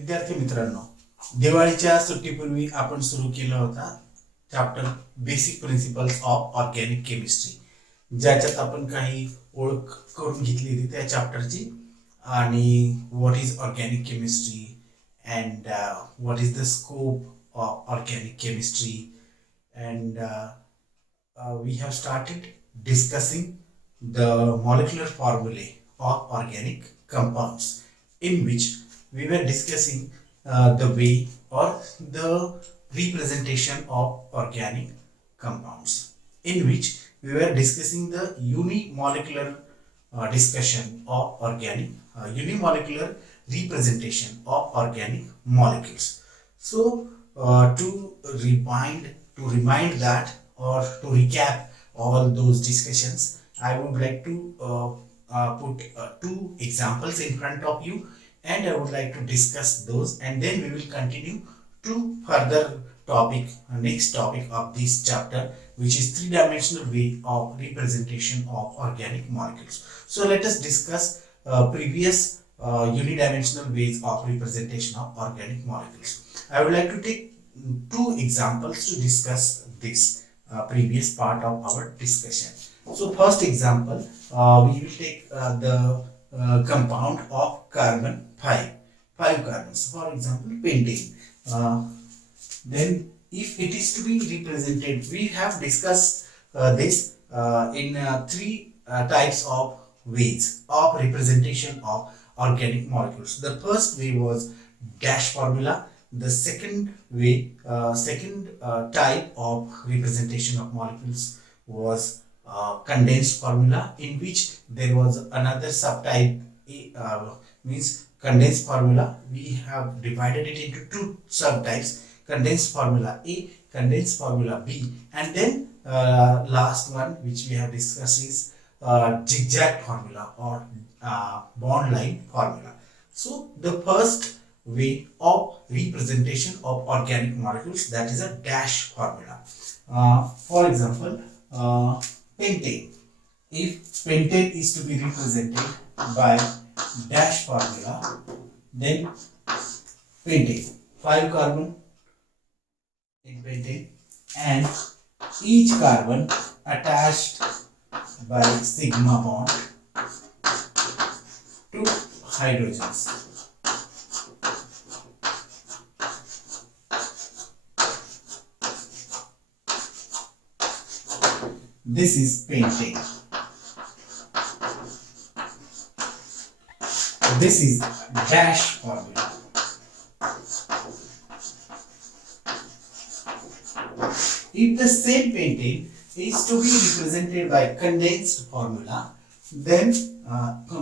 विद्यार्थी मित्रांनो, दिवाळीच्या सुट्टीपूर्वी आपण सुरू केला होता chapter basic principles of organic chemistry, ज्याच्यात आपण काही ओळख करून घेतली होती त्या चॅप्टरची. आणि what is organic chemistry and what is the scope of organic chemistry and we have started discussing the molecular formulae of organic compounds, in which we were discussing the way or the representation of organic compounds, in which we were discussing the unimolecular discussion of unimolecular representation of organic molecules. So to remind that, or to recap all those discussions, I would like to put two examples in front of you, and I would like to discuss those, and then we will continue to further next topic of this chapter, which is three-dimensional way of representation of organic molecules. So let us discuss previous unidimensional ways of representation of organic molecules. I would like to take two examples to discuss this previous part of our discussion. So first example, we will take the compound of carbon 5 carbons, for example pentane. Then if it is to be represented, we have discussed this in three types of ways of representation of organic molecules. The first way was dash formula. The second way, type of representation of molecules was condensed formula, in which there was another subtype, means condensed formula. We have divided it into two subtypes: condensed formula A, condensed formula B, and then last one which we have discussed is zigzag formula or bond line formula. So the first way of representation of organic molecules, that is a dash formula. For example, pentane. If pentane is to be represented by dash formula, then pentane 5 carbon in pentane, and each carbon attached by sigma bond to hydrogens. This is pentane. This is dash formula. If the same pentane is to be represented by condensed formula, then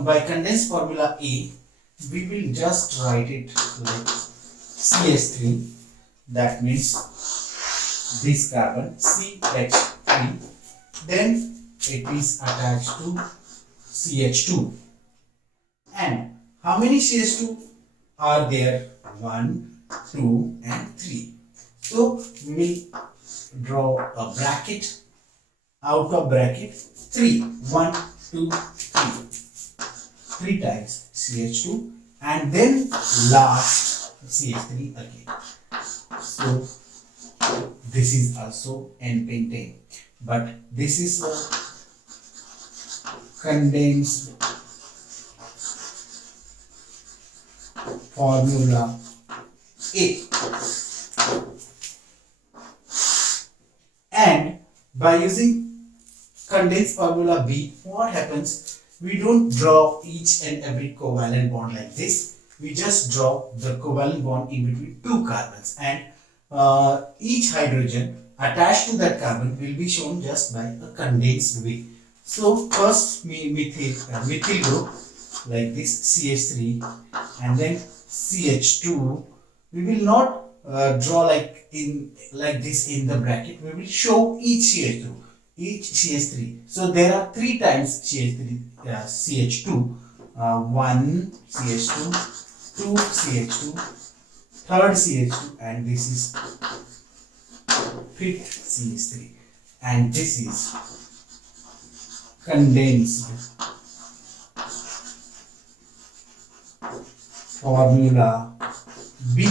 by condensed formula A, we will just write it like CH3. That means this carbon CH3. Then it is attached to CH2. And how many CH2 are there? 1, 2 and 3. So we will draw a bracket. Out of bracket 3. 1, 2, 3. 3 times CH2, and then last CH3 again. So this is also N-pentane. But this is a condensed formula A. And by using condensed formula B, what happens? We don't draw each and every covalent bond like this. We just draw the covalent bond in between two carbons, and each hydrogen attached to that carbon will be shown just by a condensed way. So first methyl group like this CH3, and then CH2. We will not draw like this in the bracket. We will show each CH3. So there are 3 times CH2. 1 CH2, 2 CH2, third CH2, and this is fifth CH3, and this is condensed formula B.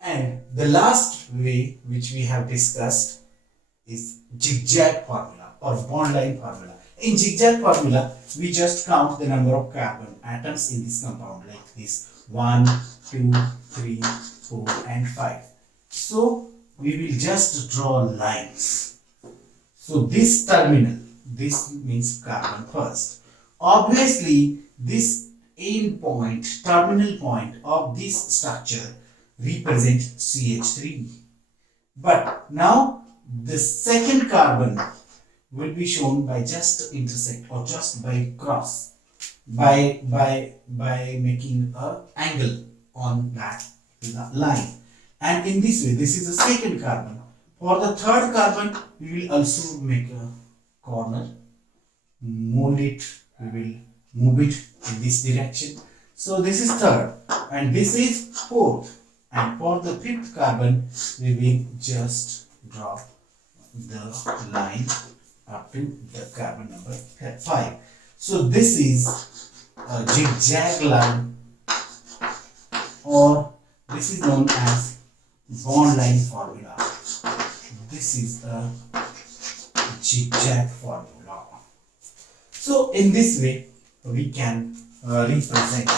And the last way which we have discussed is zigzag formula or bond line formula. In zigzag formula, we just count the number of carbon atoms in this compound like this: 1, 2, 3, 4 and 5. So we will just draw lines. So this terminal, this means carbon first. Obviously, this end point, terminal point of this structure represent CH3. But now the second carbon will be shown by just intersect or just by cross, by making a angle on that line. And in this way, this is the second carbon. For the third carbon, we will also make a corner, mold it, we will move it in this direction. So this is third and this is fourth. And for the fifth carbon, we will just draw the line up to the carbon number 5. So this is a zigzag line, or this is known as bond line formula. This is a zigzag formula. So in this way, we can represent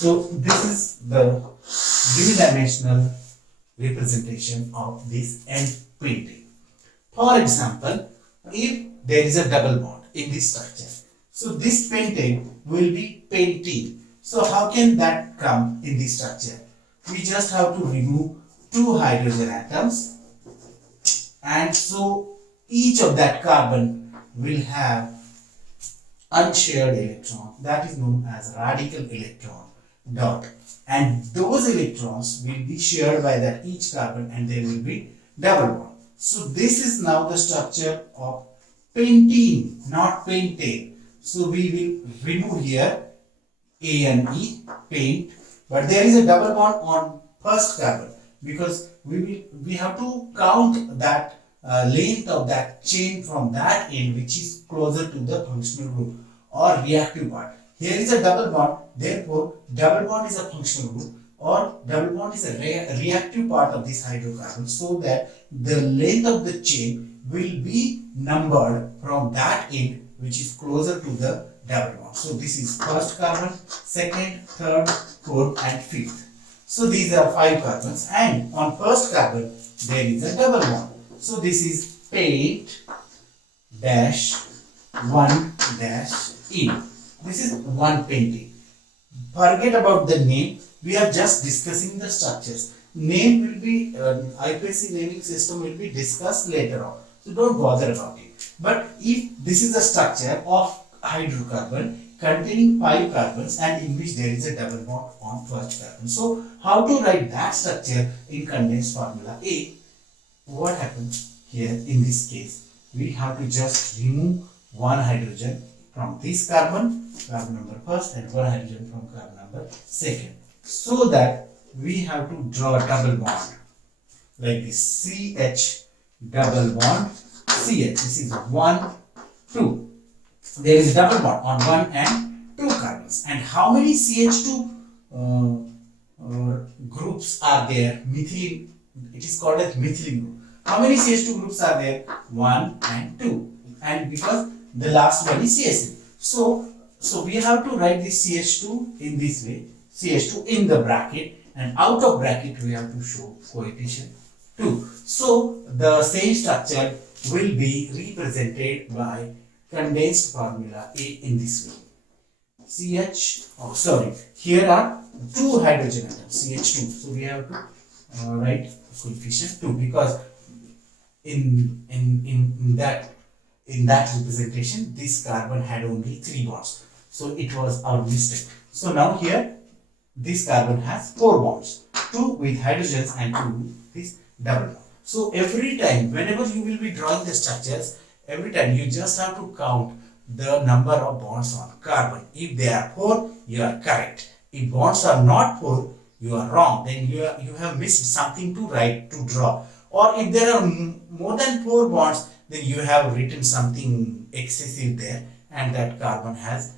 So this is the three-dimensional representation of this end painting. For example, if there is a double bond in this structure, so this painting will be pentene. So how can that come in this structure? We just have to remove two hydrogen atoms, and so each of that carbon will have unshared electron, that is known as radical electron dot, and those electrons will be shared by that each carbon and there will be double bond. So this is now the structure of pentene, not pentane. So we will remove here A and E, paint, but there is a double bond on first carbon because we have to count that length of that chain from that end which is closer to the functional group or reactive part. Here is a double bond, therefore double bond is a functional group or double bond is a reactive part of this hydrocarbon, so that the length of the chain will be numbered from that end which is closer to the double bond. So this is first carbon, second, third, fourth and fifth. So these are 5 carbons, and on first carbon there is a double bond. So this is pent dash 1 dash E. This is one pentene. Forget about the name. We are just discussing the structures. Name will be IPSC naming system will be discussed later on. So don't bother about it. But if this is the structure of hydrocarbon containing 5 carbons and in which there is a double bond on first carbon. So how to write that structure in condensed formula A? What happens here in this case? We have to just remove one hydrogen from this carbon, carbon number first, and one hydrogen from carbon number second, so that we have to draw a double bond like this: CH double bond CH. This is 1, 2. There is a double bond on 1 and 2 carbons. And how many CH2 groups are there? Methylene. It is called as methylene group. How many CH2 groups are there? 1 and 2. And because the last one is CH3. So we have to write this CH2 in this way. CH2 in the bracket, and out of bracket we have to show coefficient 2. So the same structure will be represented by condensed formula A in this way. Here are 2 hydrogen atoms, CH2. So we have to write coefficient 2 because in that representation this carbon had only 3 bonds. So it was our mistake. So now here this carbon has 4 bonds, 2 with hydrogens and 2 with this double bond. So every time, whenever you will be drawing the structures, every time you just have to count the number of bonds on carbon. If they are 4, you are correct. If bonds are not 4, you are wrong. Then you have missed something to write, to draw. Or if there are more than 4 bonds, then you have written something excessive there, and that carbon has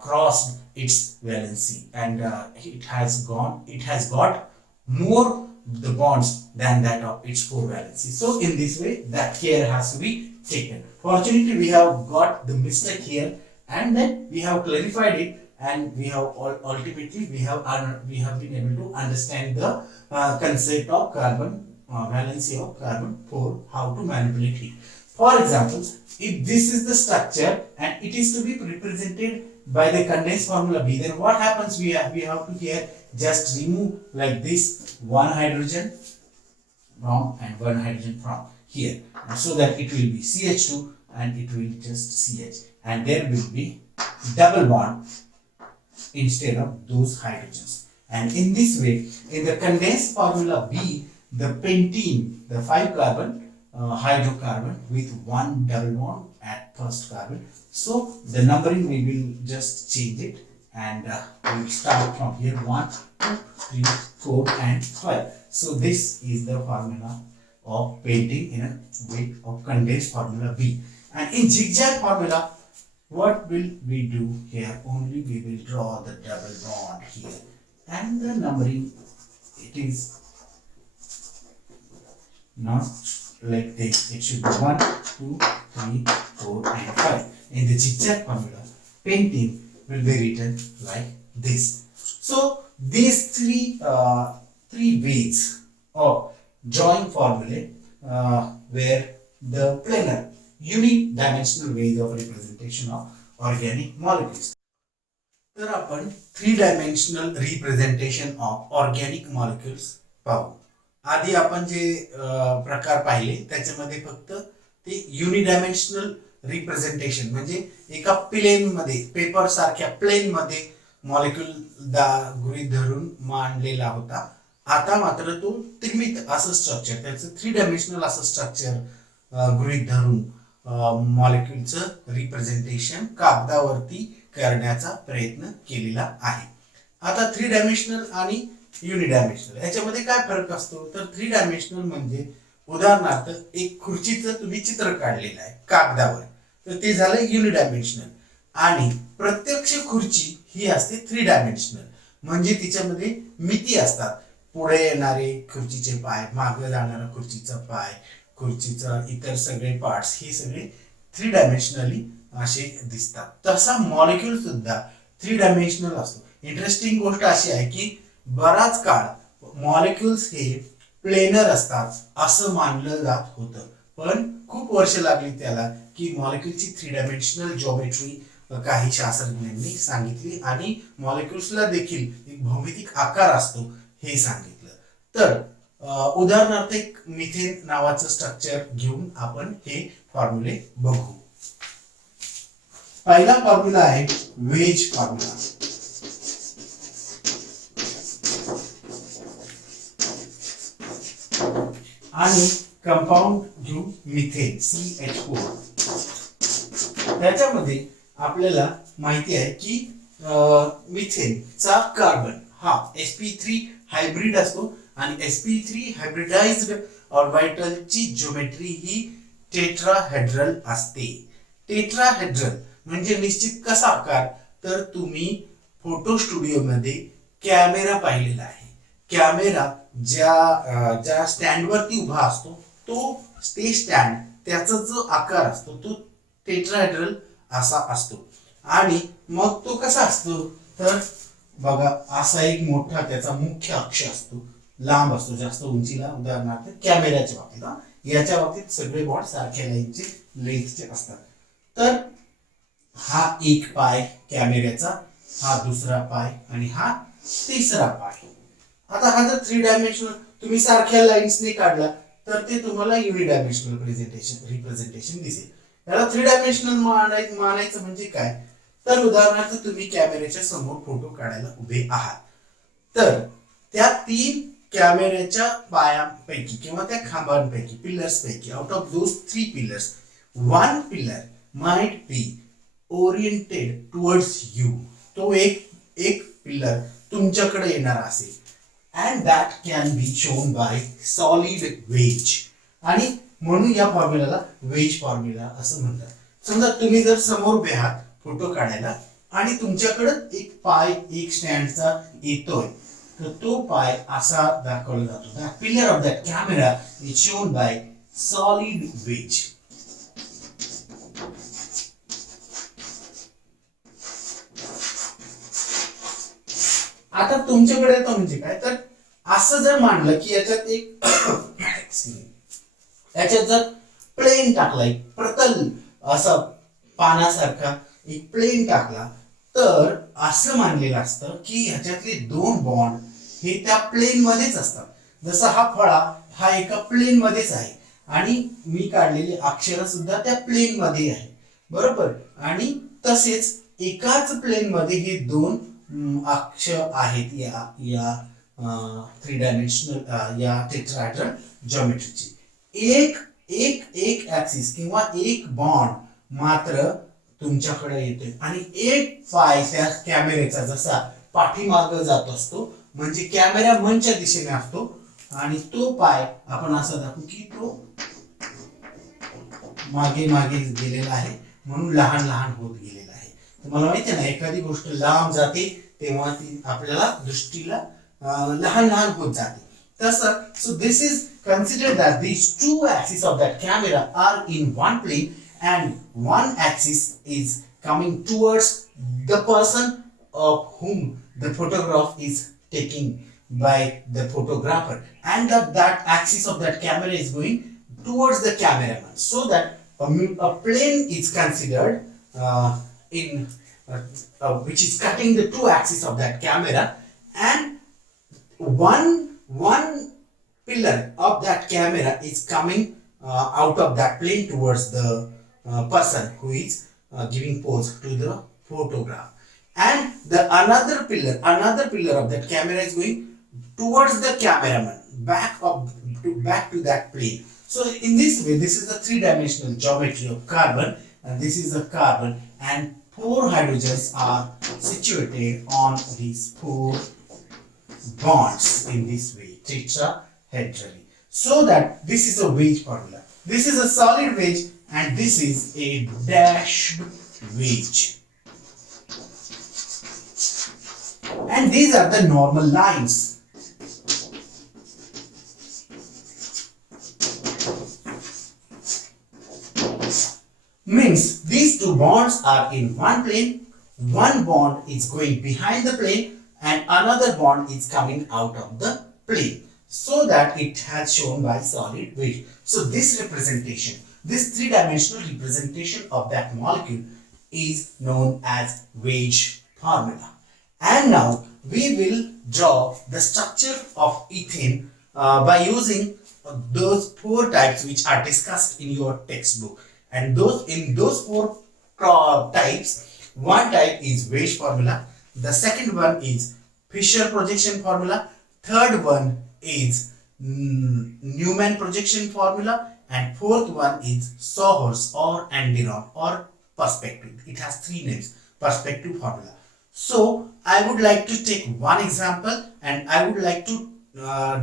crossed its valency, and it has got more the bonds than that of its 4 valency. So in this way, that care has to be taken. Fortunately, we have got the mistake here, and then we have clarified it, and we have ultimately we have been able to understand the concept of carbon valency of carbon 4, how to manipulate it. For example, if this is the structure and it is to be represented by the condensed formula B, then what happens? We have to here just remove like this one hydrogen from and one hydrogen from here, so that it will be CH2 and it will just CH, and there will be double bond instead of those hydrogens. And in this way, in the condensed formula B, the pentene, the 5 carbon hydrocarbon with one double bond at first carbon. So the numbering we will just change it, and we will start from here 1, 2, 3, 4 and 5. So this is the formula of pentene in a way of condensed formula B. And in zigzag formula, what will we do here? Only we will draw the double bond here, and the numbering, it is not like this. It should be 1, 2, 3, 4 and 5. In the zigzag formula, pentene will be written like this. So these three ways of drawing formulae were the planar unidimensional ways of representation of organic molecules. तर आपण 3-dimensional representation of organic molecules पाहू. आधी आपण जे प्रकार पाहिले त्याच्यामध्ये फक्त ते युनिडायमेन्शनल रिप्रेझेंटेशन, म्हणजे एका प्लेन मध्ये, पेपर सारख्या प्लेन मध्ये मॉलिक्यूल गृहीत धरून मांडलेला होता. आता मात्र तो त्रिमित असं स्ट्रक्चर, त्याचं 3-dimensional असं स्ट्रक्चर गृहीत धरून मॉलिक्यूलचं रिप्रेझेंटेशन कागदावरती करण्याचा प्रयत्न केलेला आहे. आता 3-dimensional आणि युनिडायमेन्शनल याच्यामध्ये काय फरक असतो? तर 3-dimensional म्हणजे उदाहरणार्थ एक खुर्चीचं तुम्ही चित्र काढलेलं आहे कागदावर, तर ते झालं युनिडायमेन्शनल. आणि प्रत्यक्ष खुर्ची ही असते 3-dimensional, म्हणजे तिच्यामध्ये मिती असतात. पुढे येणारे खुर्चीचे पाय, मागे जाणारा खुर्चीचा पाय, खुर्चीचा इतर सगळे पार्ट्स, हे सगळे 3-dimensionally असे दिसतात. तसा मॉलिक्यूल सुद्धा 3-dimensional असतो. इंटरेस्टिंग गोष्ट अशी आहे की बराच काळ मॉलिक्युल्स हे प्लेनर असतात असं मानलं जात होतं, पण खूप वर्ष लागली त्याला की मॉलिक्युलची 3-dimensional जॉमेट्री काही शास्त्रज्ञांनी सांगितली आणि मॉलिक्युल्सला देखील एक भौमितिक आकार असतो हे सांगितलं. तर उदाहरणार्थ एक मिथेन नावाचं स्ट्रक्चर घेऊन आपण हे फॉर्म्युले बघू. पहिला फॉर्म्युला आहे वेज फॉर्म्युला. आणि कंपाऊंड घेऊ मिथेन CH4. त्याच्यामध्ये आपल्याला माहिती आहे की मिथेनचा कार्बन हा sp3 हायब्रिड असतो आणि sp3 हायब्रिडाइज्ड ऑर्बिटलची ज्योमेट्री ही टेट्राहेड्रल असते. टेट्राहेड्रल म्हणजे निश्चित कसा आकार? तर तुम्ही फोटो स्टुडिओ मध्ये कॅमेरा पाहिलेला आहे. कॅमेरा ज्या स्टँडवरती उभा असतो तो ते स्टँड, त्याचा जो आकार असतो तो टेट्राहेड्रल असा असतो. आणि मग तो कसा असतो? तर बघा, असा एक मोठा त्याचा मुख्य अक्ष असतो, लांब असतो, जास्त उंचीला. उदाहरणार्थ कॅमेऱ्याच्या बाबतीत, याच्या बाबतीत सगळे बॉन्ड सारख्या लाईनचे लेंथचे असतात. तर हा एक पाय कॅमेऱ्याचा, हा दुसरा पाय आणि हा तिसरा पाय. आता हा जर 3-dimensional तुम्ही सारख्या लाईन्सने काढला तर ते तुम्हाला युनिडायमेन्शनल रिप्रेझेंटेशन दिसेल. याला 3-dimensional मानायचं म्हणजे काय? तर उदाहरणार्थ तुम्ही कॅमेऱ्याच्या समोर फोटो काढायला उभे आहात, तर त्या 3 कॅमेऱ्याच्या पायांपैकी किंवा त्या खांबांपैकी, पिलर्स पैकी, out of those 3 pillars, 1 pillar might be oriented towards you, तो एक पिल्लर तुमच्याकडे येणार असेल, and that can be shown by solid wedge. आणि म्हणून या फॉर्म्युलाला वेज फॉर्म्युला असं म्हणतात. समजा तुम्ही जर समोर उभे आहात फोटो काढायला आणि तुमच्याकडे एक पाय एक स्टँडचा येतोय, तर तो पाय असा दाखवला जातो. The pillar of that camera is shown by solid wedge. आता तुमच्याकडे येतो म्हणजे काय, तर असं जर मांडलं की याच्यात एक याच्यात जर प्लेन टाकला, एक प्रतल असा पानासारखा एक प्लेन टाकला, तर असं मानलेलं असतं की ह्याच्यातले दोन बॉन्ड हे त्या प्लेन मध्येच असतात. जसा हा फळा हा एका प्लेन मध्येच आहे आणि मी काढलेले अक्षर सुद्धा त्या प्लेन मध्ये आहे, बरोबर. आणि तसेच एकाच प्लेन मध्ये हे दोन अक्षर आहेत या या थ्री डायमेन्शनल या टेट्राहेड्रल जॉमेट्रीची. एक एक एक ऍक्सिस किंवा एक बॉन्ड मात्र तुमच्याकडे येतोय आणि एक पाय त्या कॅमेऱ्याचा जसा पाठीमागे जात असतो, म्हणजे कॅमेरा मनच्या दिशेने असतो, आणि तो पाय आपण असं दाखवू की तो मागे मागे गेलेला आहे, म्हणून लहान लहान होत गेलेला आहे. तुम्हाला माहिती आहे ना, एखादी गोष्ट लांब जाते तेव्हा ती आपल्याला दृष्टीला लहान लहान होत जाते. तसं so this is consider that these two axes of that camera are in one plane and one axis is coming towards the person of whom the photograph is taking by the photographer, and that axis of that camera is going towards the cameraman, so that a plane is considered which is cutting the two axes of that camera, and one pillar of that camera is coming out of that plane towards the person who is giving pose to the photograph, and the another pillar of that camera is going towards the cameraman, back to that plane. So in this way, this is the three-dimensional geometry of carbon, and this is the carbon, and four hydrogens are situated on these four bonds in this way, tetrahedrally. So that this is a wedge formula. This is a solid wedge and this is a dashed wedge. And these are the normal lines. Means these two bonds are in one plane, one bond is going behind the plane and another bond is coming out of the plane, so that it has shown by solid wedge. So this representation, this three-dimensional representation of that molecule is known as wedge formula. And now we will draw the structure of ethane by using those four types which are discussed in your textbook. And in those four types, one type is wedge formula, the second one is Fischer projection formula, third one is Newman projection formula, and fourth one is Sohor's or Anderon or perspective. It has three names, perspective formula. So I would like to take one example and I would like to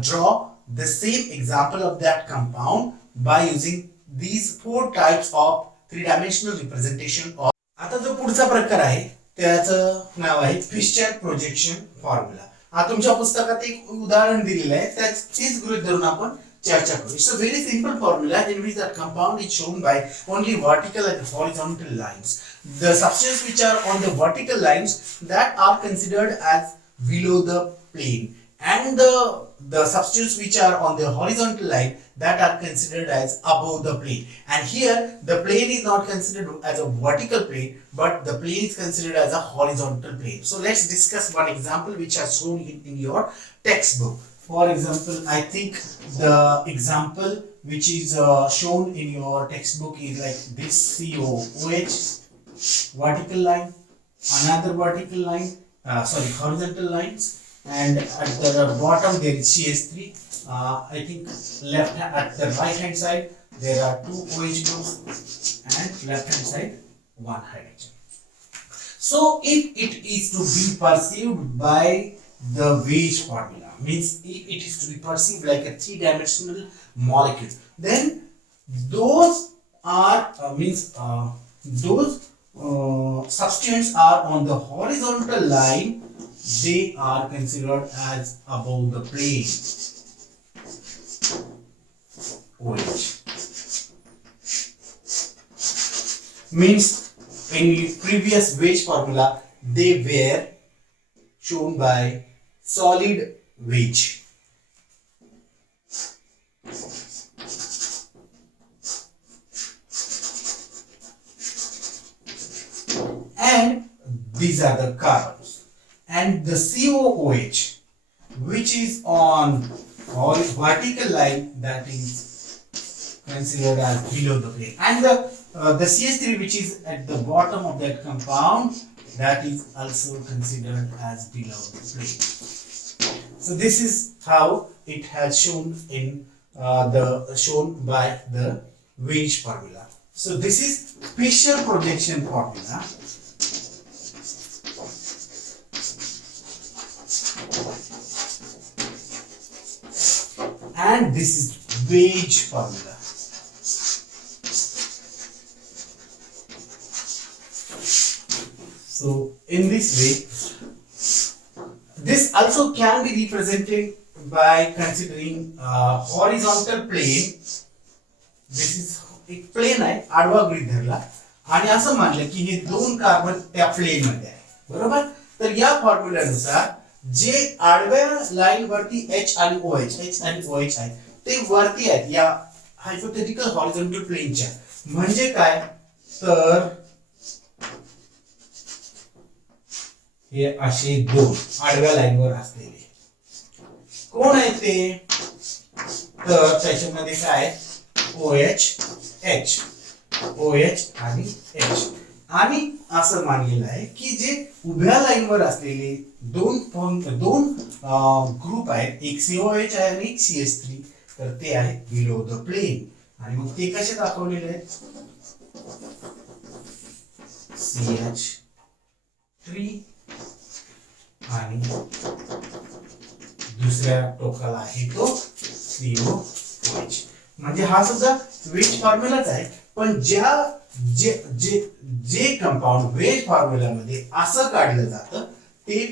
draw the same example of that compound by using these four types of three-dimensional representation of. आता जो पुढचा प्रकार आहे त्याचं नाव आहे Fisher projection formula. हा तुमच्या पुस्तकात एक उदाहरण दिलेलं आहे, त्याचीच गृहीत धरून आपण चर्चा करू. It's a very simple formula in which that compound is shown by only vertical and horizontal lines. The substances which are on the vertical lines that are considered as below the plane, and the substances which are on the horizontal line that are considered as above the plane. And here the plane is not considered as a vertical plane, but the plane is considered as a horizontal plane. So let's discuss one example which is shown in your textbook. For example, I think the example which is shown in your textbook is like this: COOH, vertical line, another vertical line, horizontal lines, and at the bottom there is CS3. I think at the right hand side there are two OH groups and left hand side one hydrogen. So if it is to be perceived by the Weige formula, means if it is to be perceived like a three-dimensional molecule, then those are those substances are on the horizontal line, they are considered as above the plane OH. Means in previous Weige formula they were shown by solid Weige. And these are the carbons. And the COOH, which is on vertical line, that is considered as below the plane. And the CH3, which is at the bottom of that compound, that is also considered as below the plane. So this is how it has shown in shown by the Weige formula. So this is Fischer projection formula. And this is Weige formula. So in this way, this also can be represented by considering horizontal plane. This is एक plane आहे, आडवा गृहीत धरला आणि असं मानलं की हे दोन कार्बन त्या प्लेन मध्ये आहे, बरोबर. तर या फॉर्म्युल्यानुसार जे आडव्या लाईन वरती H आणि OH आहे ते वरती आहेत या हायपोथेटिकल हॉरिझॉन्टल प्लेनच्या. म्हणजे काय तर हे असे दोन आडव्या लाईनवर असलेले कोण आहे ते, तर त्याच्यामध्ये काय OH आणि H. आणि असं मानलेलं आहे की जे उभ्या लाईनवर असलेले दोन ग्रुप आहेत, एक COH आहे आणि एक CH3, तर ते आहे बिलो द प्लेन. आणि मग ते कसे दाखवलेले आहेत, CH3 आणि दुसऱ्या टोकाला आहे तो COH. म्हणजे हा सुद्धा वेज फॉर्म्युलाच आहे, पण जे कंपाऊंड वेज फॉर्म्युला मध्ये असं काढलं जातं ते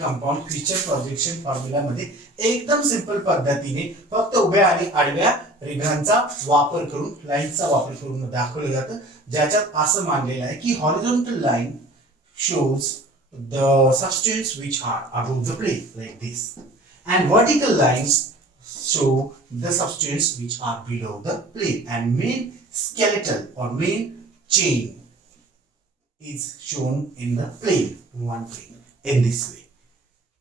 कंपाऊंड फिशर प्रोजेक्शन फॉर्म्युला मध्ये एकदम सिंपल पद्धतीने फक्त उभ्या आणि आडव्या रेघांचा वापर करून, लाईनचा वापर करून दाखवलं जातं, ज्याच्यात असं मानलेलं आहे की horizontal line shows the substance which are above the plane like this, and vertical lines show the substance which are below the plane, and main skeletal or main chain is shown in the plane, one plane, in this way.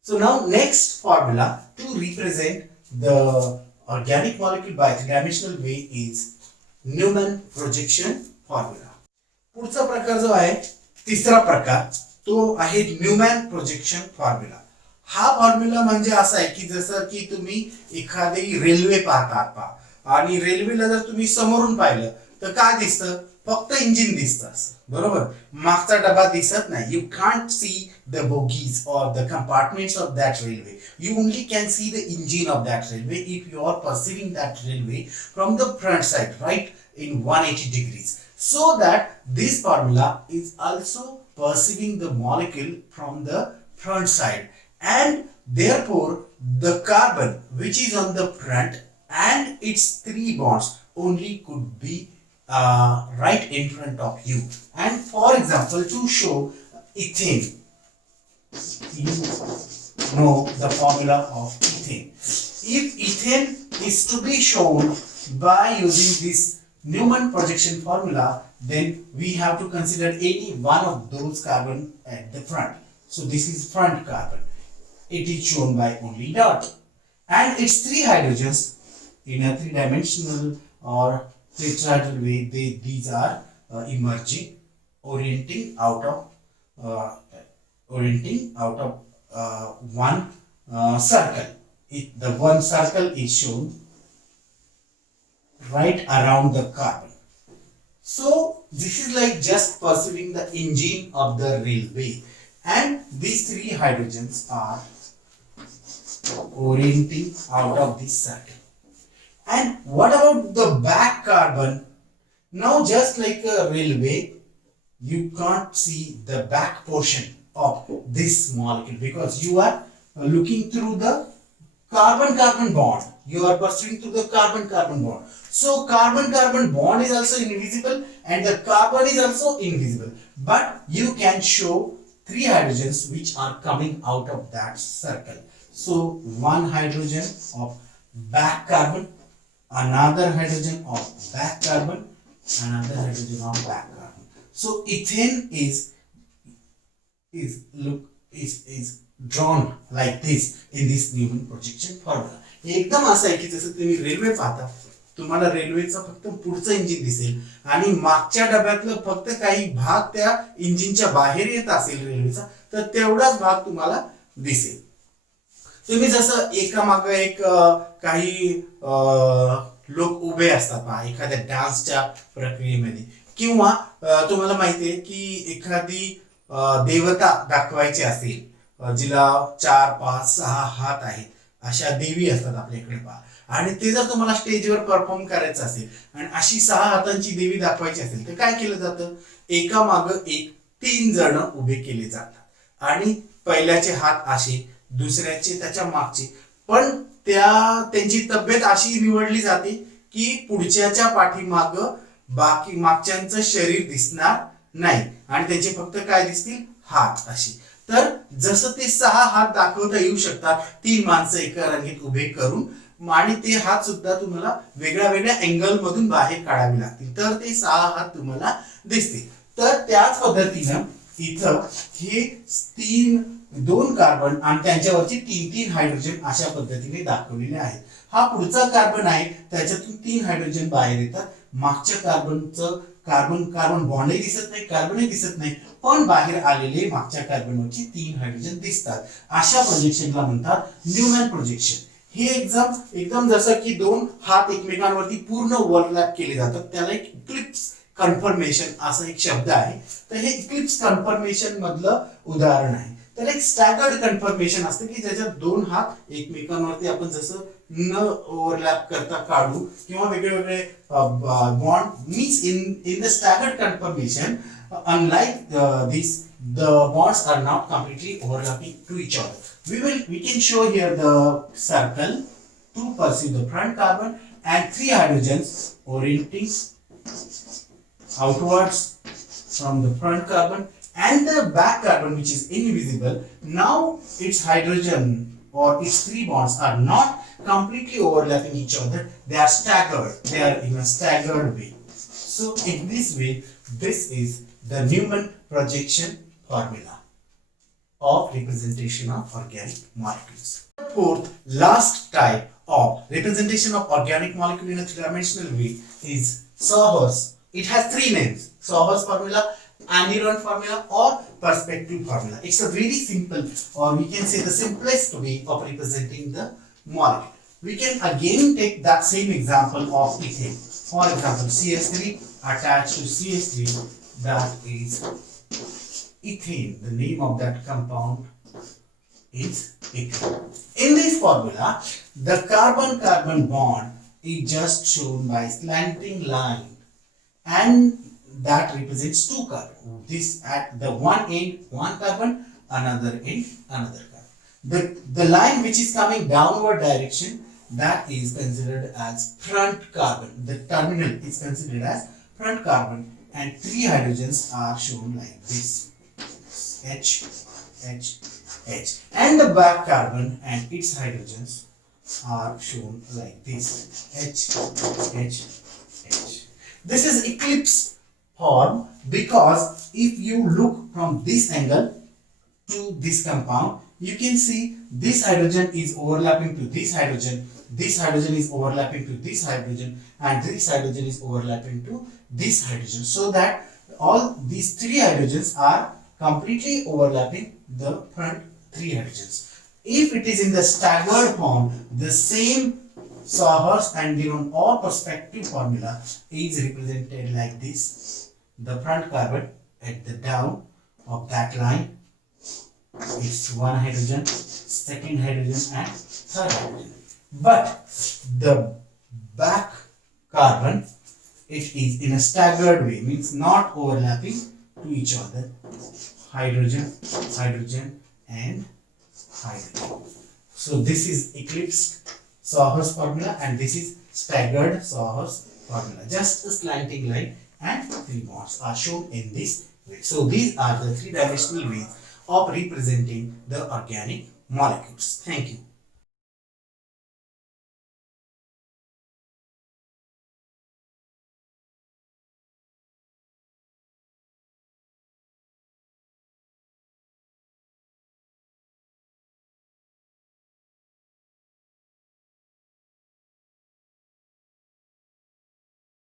So now next formula to represent the organic molecule by three-dimensional way is Newman projection formula. पुढचा प्रकार जो आहे तिसरा प्रकार तो आहे Newman projection formula. हा formula म्हणजे असा आहे की जसं की तुम्ही एखादी रेल्वे पाहतात पहा, आणि रेल्वेला जर तुम्ही समोरून पाहिलं तर काय दिसतं, फक्त इंजिन दिसतं, बरोबर. मागचा डबा दिसत नाही. You can't see the bogies और the compartments of that railway. You only can see the engine of that railway if you are perceiving that railway from the front side, right, in 180 degrees. So that this formula is also perceiving the molecule from the front side, and therefore the carbon which is on the front and its three bonds only could be right in front of you. And for example, to show ethane, you know the formula of ethane. If ethane is to be shown by using this Newman projection formula, then we have to consider any one of those carbon at the front. So this is front carbon. It is shown by only dot, and its three hydrogens in a three-dimensional or tetrahedral way. These are emerging, orienting out of one circle. The one circle is shown right around the carbon. So this is like just perceiving the engine of the railway, and these three hydrogens are orienting out of this circle. And what about the back carbon? Now just like a railway, you can't see the back portion of this molecule because you are looking through the carbon-carbon bond. You are pursuing through the carbon-carbon bond. So carbon-carbon bond is also invisible and the carbon is also invisible. But you can show three hydrogens which are coming out of that circle. So one hydrogen of back carbon, another hydrogen of back carbon, another hydrogen of back carbon. So ethane is drawn like this in this Newman projection formula. एकदम असं आहे की जसं तुम्ही railway पाहता, तुम्हाला रेल्वेचं फक्त पुढचं इंजिन दिसेल आणि मागच्या डब्यातलं फक्त काही भाग त्या इंजिनच्या बाहेर येत असेल रेल्वेचा, तर तेवढाच भाग तुम्हाला दिसेल. तुम्ही जसं एका मागे एक काही लोक उभे असतात पहा एखाद्या डान्सच्या प्रक्रियेमध्ये, किंवा तुम्हाला माहिती आहे की एखादी देवता दाखवायची असेल जिला 4, 5, 6 हात आहेत, अशा देवी असतात आपल्याकडे पहा, आणि ते जर तुम्हाला स्टेजवर परफॉर्म करायचं असेल आणि अशी 6 हातांची देवी दाखवायची असेल तर काय केलं जातं, एका मागं एक 3 जण उभे केले जातात आणि पहिल्याचे हात असे, दुसऱ्याचे त्याच्या मागचे, पण त्यांची तब्येत अशी निवडली जाते की पुढच्याच्या पाठीमाग बाकी मागच्यांचं शरीर दिसणार नाही आणि त्यांचे फक्त काय दिसतील, हात असे. तर जसं ते 6 हात दाखवता येऊ शकतात 3 माणसं एका रांगेत उभे करून, आणि ते हात सुद्धा तुम्हाला वेगळ्या वेगळ्या अँगल मधून बाहेर काढावे लागतील तर ते 6 हात तुम्हाला दिसतील. तर त्याच पद्धतीनं इथं हे 2 कार्बन आणि त्यांच्यावरची 3 हायड्रोजन अशा पद्धतीने दाखवलेले आहेत. हा पुढचा कार्बन आहे, त्याच्यातून 3 हायड्रोजन बाहेर येतात. मागच्या कार्बनचं कार्बन बॉन्डही दिसत नाही, कार्बनही दिसत नाही, पण बाहेर आलेले मागच्या कार्बनवरची 3 हायड्रोजन दिसतात. अशा प्रोजेक्शनला म्हणतात न्यूमॅन प्रोजेक्शन. हे एकदम जसं की 2 हात एकमेकांवरती पूर्ण ओव्हरलॅप केले जातात, त्याला एक इक्लिप्स कन्फर्मेशन असा एक शब्द आहे. तर हे इक्लिप्स कन्फर्मेशन मधलं उदाहरण आहे. तर एक स्टॅगर्ड कन्फर्मेशन असते की ज्याच्यात 2 हात एकमेकांवरती आपण जसं न ओव्हरलॅप करता काढू किंवा वेगळे bond means in the staggered conformation unlike this the bonds are not completely overlapping to each other. We can show here the circle to pursue the front carbon and 3 hydrogens orienting outwards from the front carbon and the back carbon which is invisible. Now its hydrogen or its 3 bonds are not completely overlapping each other. They are staggered. They are in a staggered way. So in this way, this is the Newman projection formula of representation of organic molecules. The fourth last type of representation of organic molecule in a three-dimensional way is Sauer's. It has 3 names: Sauer's formula, Aniron formula, or perspective formula. It's a very simple, or we can say the simplest way of representing the molecule. We can again take that same example of ethane. For example, CH3 attached to CH3, that is ethane. The name of that compound is ethane. In this formula, the carbon-carbon bond is just shown by slanting line, and that represents 2 carbon. This at the one end 1 carbon, another end another carbon. The line which is coming downward direction, that is considered as front carbon. The terminal is considered as front carbon, and 3 hydrogens are shown like this: H, H, H. And the back carbon and its hydrogens are shown like this: H, H, H. This is eclipse form because if you look from this angle to this compound, you can see this hydrogen is overlapping to this hydrogen is overlapping to this hydrogen, and this hydrogen is overlapping to this hydrogen, so that all these 3 hydrogens are completely overlapping the front 3 hydrogens. If it is in the staggered form, the same Sawhorse and the or perspective formula is represented like this. The front carbon at the down of that line, it's one hydrogen, second hydrogen and third hydrogen. But the back carbon, it is in a staggered way, means not overlapping to each other. Hydrogen, hydrogen and hydrogen. So this is eclipsed Sawhorse formula and this is staggered Sawhorse formula. Just a slanting line and 3 bonds are shown in this way. So these are the 3-dimensional ways of representing the organic molecules. Thank you.